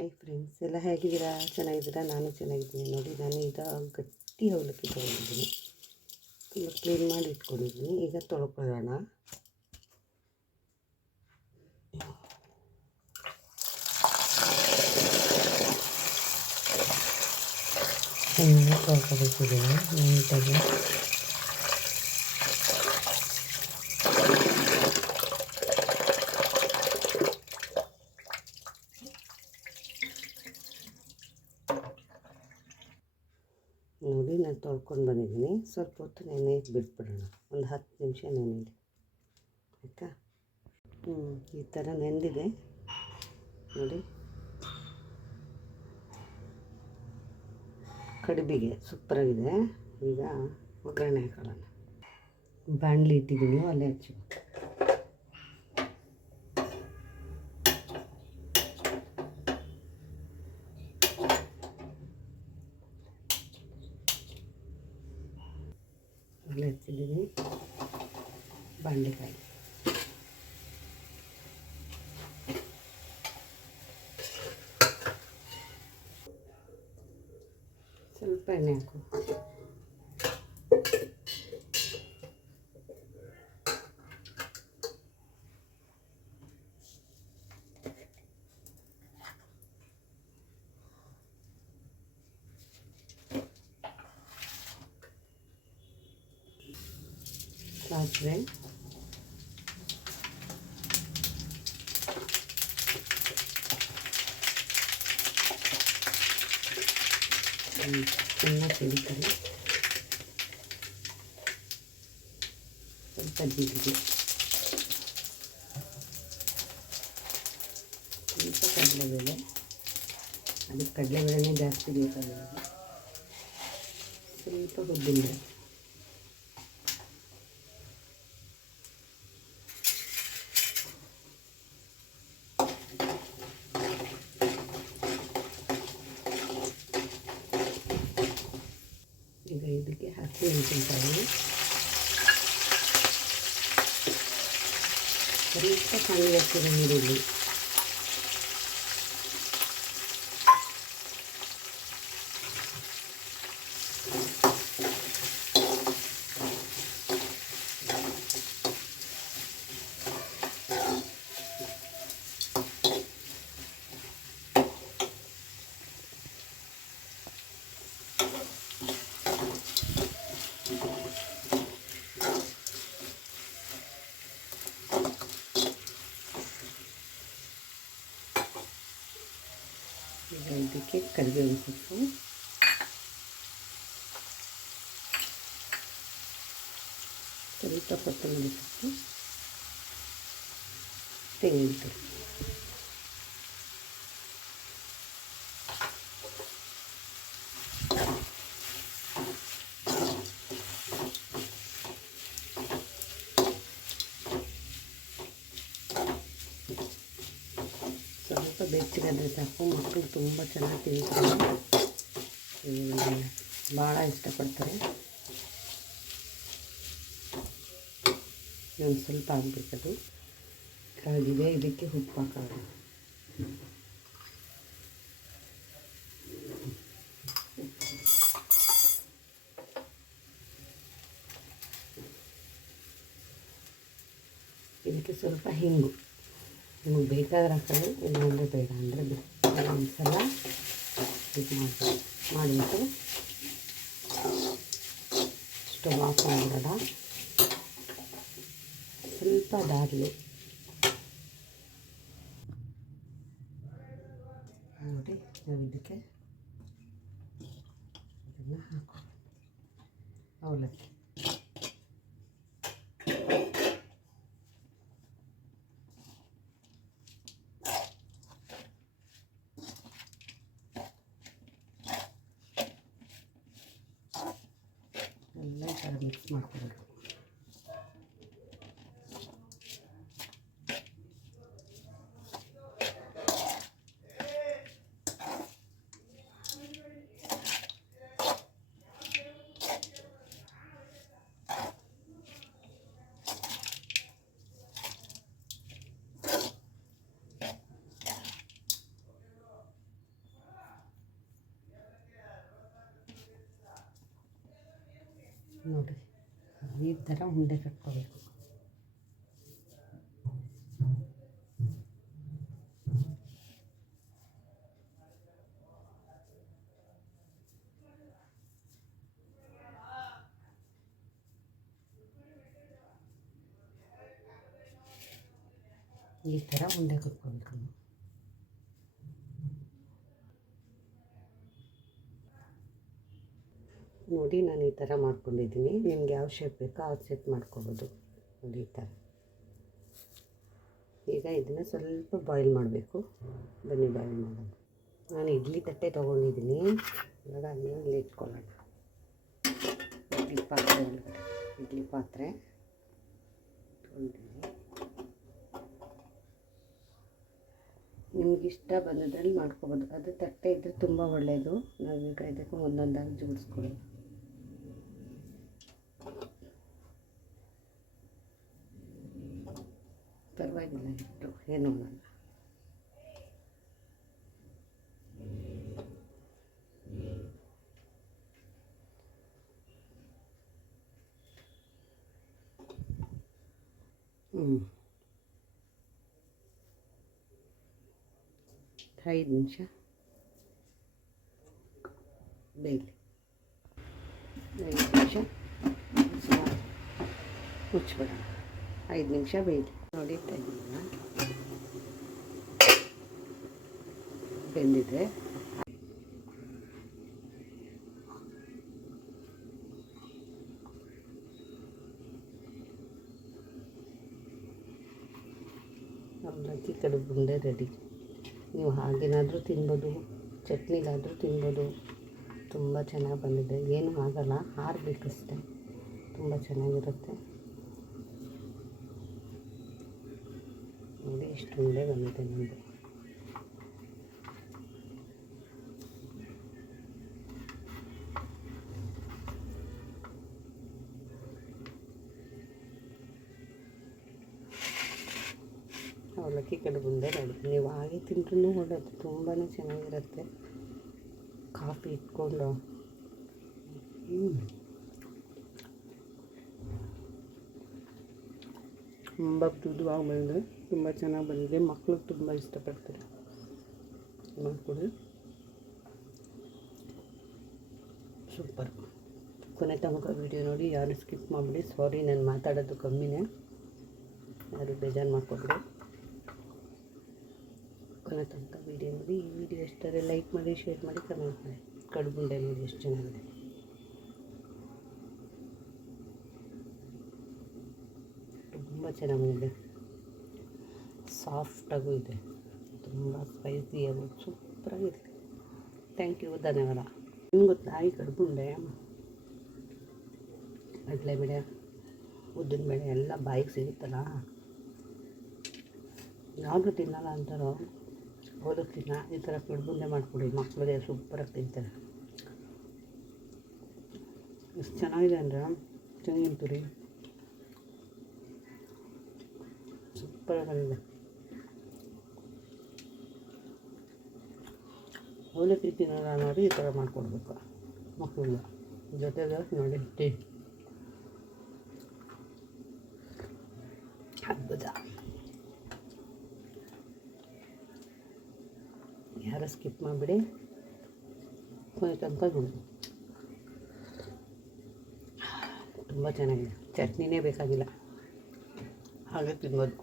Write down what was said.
Hi friends, ಎಲ್ಲ ಹೇಗಿದ್ದೀರಾ? ಚೆನ್ನಾಗಿದ್ದೀರಾ? ನಾನು ಚೆನ್ನಾಗಿದ್ದೀನಿ. ನೋಡಿ, ನಾನು ಈಗ ಗಟ್ಟಿ ಅವಲಕ್ಕಿ ತೊಗೊಂಡಿದ್ದೀನಿ. ಈಗ ಕ್ಲೀನ್ ಮಾಡಿ ಇಟ್ಕೊಂಡಿದ್ದೀನಿ. ಈಗ ತೊಳ್ಕೊಳ್ಳೋಣ. ತೊಳ್ಕೊಬೇಕಿದ್ದೀನಿ ನೀಟಾಗಿ. ನೋಡಿ, ನಾನು ತೊಳ್ಕೊಂಡು ಬಂದಿದ್ದೀನಿ. ಸ್ವಲ್ಪ ಹೊತ್ತು ನೆನೆಯಕ್ಕೆ ಬಿಟ್ಬಿಡೋಣ. ಒಂದು 10 ನಿಮಿಷ ನೆನೆಯಿದೆ, ಆಯಿತಾ? ಈ ಥರ ನೆಂದಿದೆ ನೋಡಿ. ಕಡುಬಿಗೆ ಸೂಪರಾಗಿದೆ. ಈಗ ಒಗ್ಗರಣೆ ಹಾಕೊಳ್ಳೋಣ. ಬಾಣಲಿ ಇಟ್ಟಿದ್ದೀನಿ, ಒಲೆ ಹಚ್ಚಬೇಕು. ಒಲೆ ಹಚ್ಚಿದ್ದೀನಿ, ಬಾಣಲಿಕಾಯಿ ಸ್ವಲ್ಪ ಎಣ್ಣೆ ಹಾಕು. ಸಾಸಿವೆ, ಚೆನ್ನಾಗಿ ಸಿಡಿತಾರೆ. ಸ್ವಲ್ಪ ಜೀರಿಗೆ, ಸ್ವಲ್ಪ ಕಡಲೆಬೇಳೆ. ಅದಕ್ಕೆ ಕಡಲೆಬೇಳೆನೇ ಜಾಸ್ತಿ ಬೇಕಾಗಿಲ್ಲ. ಸ್ವಲ್ಪ ಉದ್ದಿನಬೇಳೆ, ಈಗ ಇದಕ್ಕೆ ಹಸಿಮೆಣಸಿನಕಾಯಿ, ಸ್ವಲ್ಪ ಸಣ್ಣ ಹಚ್ಚಿದ ಈರುಳ್ಳಿ, ಈಗ ಇದಕ್ಕೆ ಕರಿಬೇವಿನ ಸೊಪ್ಪು, ಸ್ವಲ್ಪ ಕೊತ್ತಂಬರಿ ಸೊಪ್ಪು, ತೆಂಗಿನಕಾಯಿ. ಸ್ವಲ್ಪ ಬೆಚ್ಚಗಾದರೆ ಸಾಕು. ಮಕ್ಕಳು ತುಂಬ ಚೆನ್ನಾಗಿ ತಿಂತಾರೆ, ಭಾಳ ಇಷ್ಟಪಡ್ತಾರೆ. ಒಂದು ಸ್ವಲ್ಪ ಆಗಬೇಕದು. ಕಾಗಿದೆ, ಇದಕ್ಕೆ ಉಪ್ಪು ಹಾಕೋಣ. ಇದಕ್ಕೆ ಸ್ವಲ್ಪ ಹಿಂಗು, ನಿಮಗೆ ಬೇಕಾದ್ರೆ ಹಾಕೊಳ್ಳಿ, ಇಲ್ಲಾಂದರೆ ಬೇಡ ಅಂದರೆ ಬೇಡ. ಒಂದು ಸಲ ಇದು ಮಾಡಿಬಿಟ್ಟು ಸ್ಟವ್ ಆಫ್ ಮಾಡಿಬಿಡೋಣ. ಸ್ವಲ್ಪ ಅದಾಗಲಿ. ನೋಡಿ, ನಾವು ಇದಕ್ಕೆ ಇದನ್ನು ಹಾಕೋಣ. ಅವಲಕ್ಕಿ ಎಲ್ಲ ಈ ಥರ ಮಿಕ್ಸ್ ಮಾಡ್ಕೊಬೇಕು. ನೋಡಿ ಈ ಥರ ಉಂಡೆ ಕಟ್ಕೋಬೇಕು. ಈ ಥರ ಉಂಡೆ ಕಟ್ಕೋಬೇಕು. ನೋಡಿ ನಾನು ಈ ಥರ ಮಾಡ್ಕೊಂಡಿದ್ದೀನಿ. ನಿಮ್ಗೆ ಯಾವ ಶೇಪ್ ಬೇಕೋ ಆ ಶೇಪ್ ಮಾಡ್ಕೊಬೋದು. ನೋಡಿ ಈ ಥರ. ಈಗ ಇದನ್ನು ಸ್ವಲ್ಪ ಬಾಯ್ಲ್ ಮಾಡಬೇಕು. ಬನ್ನಿ ಬಾಯ್ಲ್ ಮಾಡೋದು. ನಾನು ಇಡ್ಲಿ ತಟ್ಟೆ ತೊಗೊಂಡಿದ್ದೀನಿ. ಇವಾಗ ಅದನ್ನ ಇಟ್ಕೊಳ್ಳೋಣ. ಇಡ್ಲಿ ಪಾತ್ರೆ ತೊಗೊಂಡಿದ್ದೀನಿ. ನಿಮಗಿಷ್ಟ ಬಂದದ್ರಲ್ಲಿ ಮಾಡ್ಕೊಬೋದು. ಅದು ತಟ್ಟೆ ಇದ್ದರೆ ತುಂಬ ಒಳ್ಳೆಯದು. ನಾವೀಗ ಇದಕ್ಕೆ ಒಂದೊಂದಾಗಿ ಜೋಡಿಸ್ಕೊಳ್ಳೋದು. ಪರವಾಗಿಲ್ಲ, ಇಟ್ಟು ಏನು ಮಾಡಲ್ಲ. ಹ್ಞೂ 5 ನಿಮಿಷ ಬೇಯಲಿ. 5 ನಿಮಿಷ ಮುಚ್ಚಿಬಿಡೋಣ. 5 ನಿಮಿಷ ಬೇಯಲಿ. ನೋಡಿ ತೆಗಿಯೋಣ. ಬೆಂದಿದೆ. ಅವಲಕ್ಕಿ ಕಡುಬು ಉಂಡೆ ರೆಡಿ. ನೀವು ಹಾಗೇನಾದರೂ ತಿನ್ಬೋದು, ಚಟ್ನಿಗಾದರೂ ತಿನ್ಬೋದು. ತುಂಬ ಚೆನ್ನಾಗಿ ಬಂದಿದೆ. ಏನೂ ಆಗಲ್ಲ, ಆರಬೇಕಷ್ಟೆ. ತುಂಬ ಚೆನ್ನಾಗಿರುತ್ತೆ. ನೋಡಿ ಎಷ್ಟು ಉಂಡೆ ಬಂದಿದೆ ನಮ್ಮದು. ಅವಲಕ್ಕಿ ಕಡುಬು ಉಂಡೆ ರೆಡಿ. ನೀವು ಹಾಗೆ ತಿಂದ್ರೂ ಒಳ್ಳೆಯದು, ತುಂಬಾ ಚೆನ್ನಾಗಿರುತ್ತೆ. ಕಾಫಿ ಇಟ್ಕೊಂಡು ತುಂಬ ಮೃದುವಾಗಿ ಬಂದಿದೆ. ತುಂಬ ಚೆನ್ನಾಗಿ ಬಂದಿದೆ. ಮಕ್ಕಳು ತುಂಬ ಇಷ್ಟಪಡ್ತಾರೆ. ಮಾಡಿಕೊಡಿ. ಸೂಪರ್. ಕೊನೆ ತನಕ ವೀಡಿಯೋ ನೋಡಿ. ಯಾರು ಸ್ಕಿಪ್ ಮಾಡಿಬಿಡಿ. ಸಾರಿ, ನಾನು ಮಾತಾಡೋದು ಕಮ್ಮಿನೇ, ಯಾರು ಬೇಜಾರು ಮಾಡ್ಕೊಬಿಡಿ. ಕೊನೆ ತನಕ ವೀಡಿಯೋ ನೋಡಿ. ಈ ವಿಡಿಯೋ ಇಷ್ಟರೆ ಲೈಕ್ ಮಾಡಿ, ಶೇರ್ ಮಾಡಿ, ಕಮೆಂಟ್ ಮಾಡಿ. ಕಡುಬುಂಡೆ ನೋಡಿ ಎಷ್ಟು ಚೆನ್ನಾಗಿದೆ. ತುಂಬ ಚೆನ್ನಾಗಿದೆ. ಸಾಫ್ಟಾಗೂ ಇದೆ. ತುಂಬ ಸ್ಪೈಸಿಯಾಗೂ ಸೂಪರಾಗಿದೆ. ಥ್ಯಾಂಕ್ ಯು, ಧನ್ಯವಾದ. ನಿಮ್ಗೆ ಗೊತ್ತಾ ಈ ಕಡುಬುಂಡೆ ಕಡಲೆಬೇಳೆ, ಉದ್ದಿನಬೇಳೆ ಎಲ್ಲ ಬಾಯಿಗೆ ಸಿಗುತ್ತಲ್ಲ. ಯಾವುದು ತಿನ್ನಲ್ಲ ಅಂತಾರೋ ಅವಲಕ್ಕಿನ ಈ ಥರ ಕಡುಬುಂಡೆ ಮಾಡಿಕೊಡಿ. ಮಕ್ಕಳಿಗೆ ಸೂಪರಾಗಿ ತಿಂತಾರೆ. ಎಷ್ಟು ಚೆನ್ನಾಗಿದೆ ಅಂದರೆ ಚೆನ್ನಾಗಿಂತೂರಿ. ಸೂಪರಾಗಿದೆ. ಅವಲಕ್ಕಿ ತಿನ್ನೋಲ್ಲ ನೋಡಿ ಈ ಥರ ಮಾಡಿಕೊಡ್ಬೇಕು ಮಕ್ಕಳಿಗೆ. ಜೊತೆಗೆ ನೋಡಿ ಟೀ ಅದ್ಭುತ. ಯಾರು ಸ್ಕಿಪ್ ಮಾಡಿಬಿಡಿ. ಕೊನೆ ತನಕ ನೋಡಿ. ತುಂಬ ಚೆನ್ನಾಗಿದೆ. ಚಟ್ನಿನೇ ಬೇಕಾಗಿಲ್ಲ, ಹಾಗೆ ತಿನ್ಬೋದು.